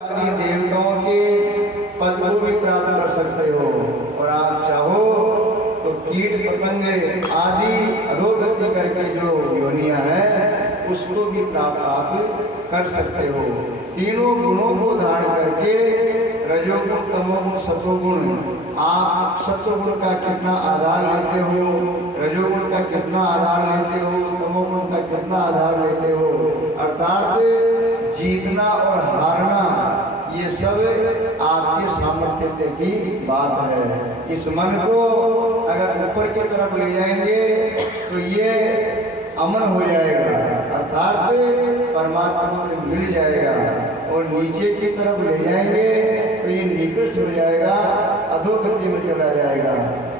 देवताओं के पद को भी प्राप्त कर सकते हो और आप चाहो तो कीट पतंगे आदि अधोगति करके जो योनियां हैं उसको भी प्राप्त आप कर सकते हो। तीनों गुणों को धारण करके रजोगुण तमोगुण सतोगुण आप सत्वगुण का कितना आधार लेते हो, रजोगुण का कितना आधार लेते हो, तमोगुण का कितना आधार लेते हो, अर्थात जीतना और हारना ये सब आपके सामर्थ्य की बात है। इस मन को अगर ऊपर की तरफ ले जाएंगे तो ये अमन हो जाएगा अर्थात परमात्मा में मिल जाएगा, और नीचे की तरफ ले जाएंगे तो ये निकृष्ट हो जाएगा, अधोगति में चला जाएगा।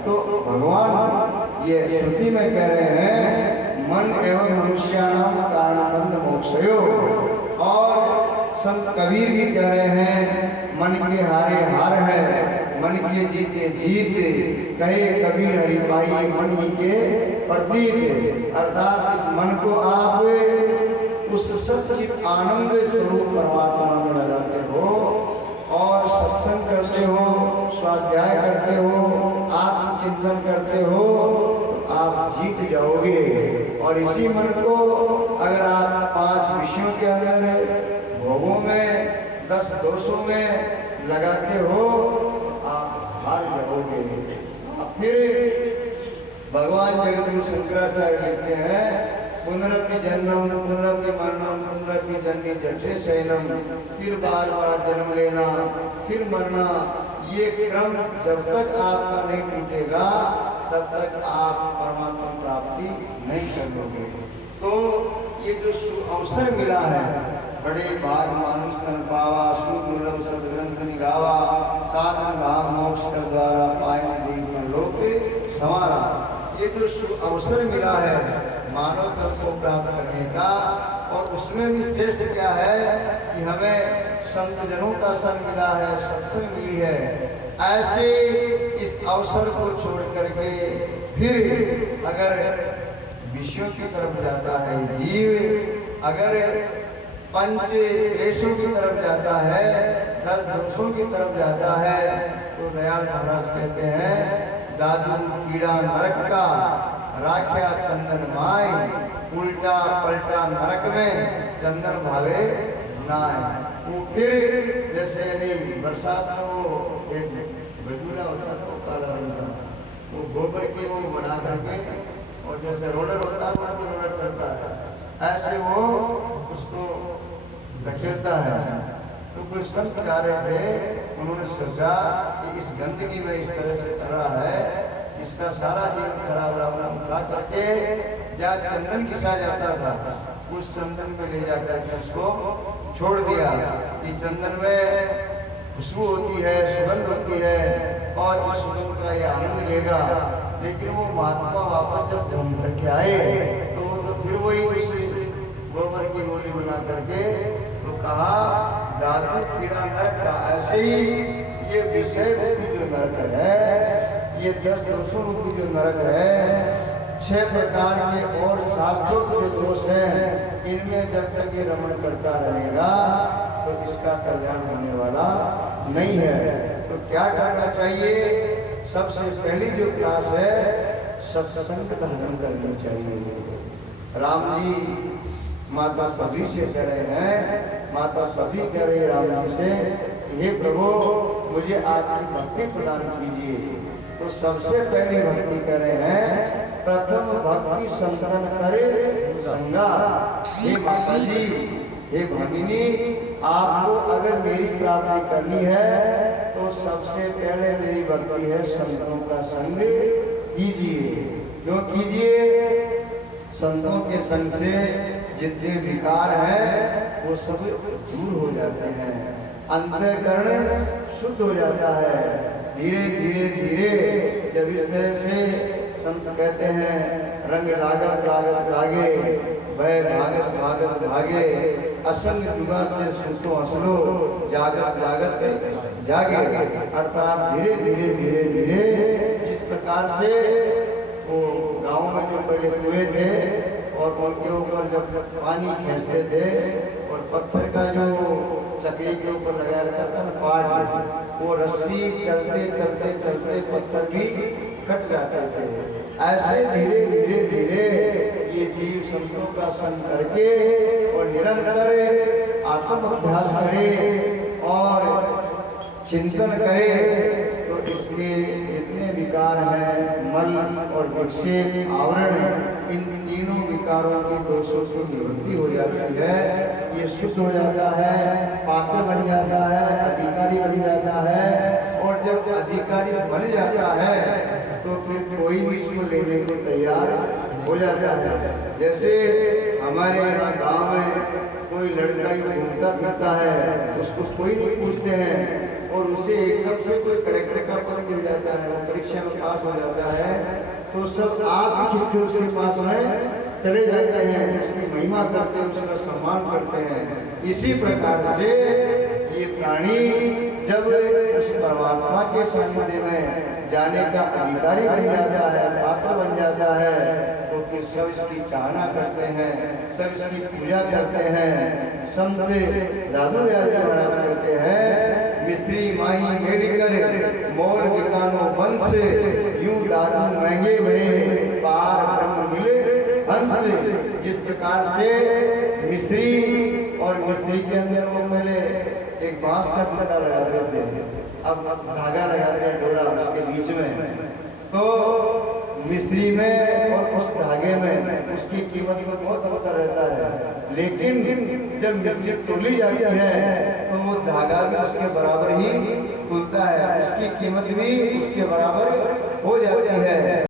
तो भगवान ये श्रुति में कह रहे हैं मन एवं मनुष्याणाम कारणबंध मोक्षयो, और संत कबीर भी कह रहे हैं मन के हारे हार है, मन के जीते जीत, कहे कबीर हरि पाई मन ही के प्रतीक। अर्थात इस मन को आप उस सच्चित आनंद स्वरूप परमात्मा में लगाते हो और सत्संग करते हो, स्वाध्याय करते हो, आत्मचिंतन करते हो तो आप जीत जाओगे। और इसी मन को अगर आप 5 विषयों के अंदर भोगों में 10 दोषों में लगाते हो तो आप हार जाओगे। अब फिर भगवान जगद्गुरु शंकराचार्य लिखते हैं पुनरपि जन्म पुनरपि मरणम पुनरपि जन्मी जठे शयनम, फिर बार बार जन्म लेना फिर मरना, ये क्रम जब तक आपका नहीं टूटेगा तब तक आप परमात्मा प्राप्ति नहीं कर लोगे। तो ये जो अवसर मिला है, बड़े भाग मानुष तन पावा, सुदुर्लभ सदग्रंथ निगावा, साधन भाव मोक्ष कर द्वारा पाए दीन पर लोक संवारा। ये जो अवसर मिला है मानव तत्व को प्राप्त करने का, और उसमें भी श्रेष्ठ क्या है कि हमें संत जनों का संग मिला है, सत्संग मिली है। ऐसे इस अवसर को छोड़ करके फिर अगर विषयों की तरफ जाता है जीव, अगर पंच क्लेशों की तरफ जाता है, 10 दोषों की तरफ जाता है, तो दयाल महाराज कहते हैं दादू कीड़ा नरक का राख्या चंदन माय, उल्टा पलटा नरक में चंदन भावे नाय। वो फिर जैसे अभी बरसात में वो एक बजूला होता था वो काला रंग का, वो गोबर की वो बना करके और जैसे रोलर होता है वो रोलर चलता है, ऐसे वो उसको धकेलता है। तो कोई संत गा रहे थे, उन्होंने सोचा कि इस गंदगी में इस तरह से करा है, इसका सारा जीवन खराब रहा, उठा करके जहाँ चंदन घिसा जाता था उस चंदन में ले जाकर के उसको छोड़ दिया कि चंदन में खुशबू होती है, सुगंध होती है और इस सुगंध का ये आनंद लेगा। लेकिन वो महात्मा वापस जब घूम करके आए तो फिर वही उस गोबर की गोली बना करके तो कहा दादू कीड़ा नरक का। ऐसे ही ये विषय रूपी जो नरक है, ये 10 दोषों रूपी जो नरक है, 6 प्रकार के और शास्त्रों के दोष हैं, इनमें जब तक ये रमण करता रहेगा तो इसका कल्याण होने वाला नहीं है। तो क्या करना चाहिए? सबसे पहली जो क्लास है सत्संग धारण करनी चाहिए। राम जी माता सभी से कह रहे हैं, माता सभी कह रहे राम जी से, हे प्रभु मुझे आपकी भक्ति प्रदान कीजिए। तो सबसे पहली भक्ति कर रहे हैं प्रथम भक्ति संतन करे संगा। हे माता जी, हे भगिनी, आपको अगर मेरी प्राप्ति करनी है तो सबसे पहले मेरी भक्ति है संतों का संग कीजिए। क्यों कीजिए? संतों के संग से जितने विकार हैं वो सब दूर हो जाते हैं, अंतःकरण शुद्ध हो जाता है। धीरे धीरे धीरे जब इस तरह से संत कहते हैं रंग लागत लागत लागे, भय भागत भागत भागे, असंग जुगा से सुतो असलो, जागत जागत जागे। अर्थात धीरे धीरे धीरे धीरे जिस प्रकार से वो गाँव में जो पहले कुएं थे और उनके ऊपर जब पानी खींचते थे और पत्थर का जो चक्री के ऊपर लगाया रहता था ना पाट, वो रस्सी चलते चलते चलते पत्थर भी कट जाते थे। ऐसे धीरे धीरे धीरे ये जीव संतों का संग करके और निरंतर आत्म अभ्यास करे और चिंतन करे तो इसके जितने विकार हैं, मल और विक्षेप आवरण, इन तीनों विकारों की दोषों की निवृत्ति हो जाती है। ये शुद्ध हो जाता है, पात्र बन जाता है, अधिकारी बन जाता है। और जब अधिकारी बन जाता है तो फिर कोई भी इसको लेने को तैयार हो जाता है। जैसे हमारे यहाँ गाँव में कोई लड़का ही घूमता फिरता है, उसको कोई नहीं पूछते हैं और उसे एकदम से कोई कलेक्टर का पद मिल जाता है, वो परीक्षा में पास हो जाता है, तो सब आप खींच के उसके पास में चले जाते हैं, उसकी महिमा करते हैं, उसका सम्मान करते हैं। इसी प्रकार से ये प्राणी जब उस परमात्मा के सानिध्य में जाने का अधिकारी बन जाता है, पात्र बन जाता है, तो फिर सब इसकी चाहना करते हैं, सब इसकी पूजा करते हैं। संत दादू दयाल जी महाराज कहते हैं, मिश्री माही मेरी कर मोल बिकानो वंश, यूं दादू महंगे भरे पार ब्रह्म मिले हंस। जिस प्रकार से मिश्री और मिश्री के अंदर वो पहले एक बांस का टुकड़ा लगाते थे, अब धागा लगाते हैं डोरा उसके बीच में, तो मिश्री में और उस धागे में उसकी कीमत में बहुत अंतर रहता है। लेकिन जब मिश्री तोली जाती है तो वो धागा भी उसके बराबर ही खुलता है, उसकी कीमत भी उसके बराबर हो जाती है।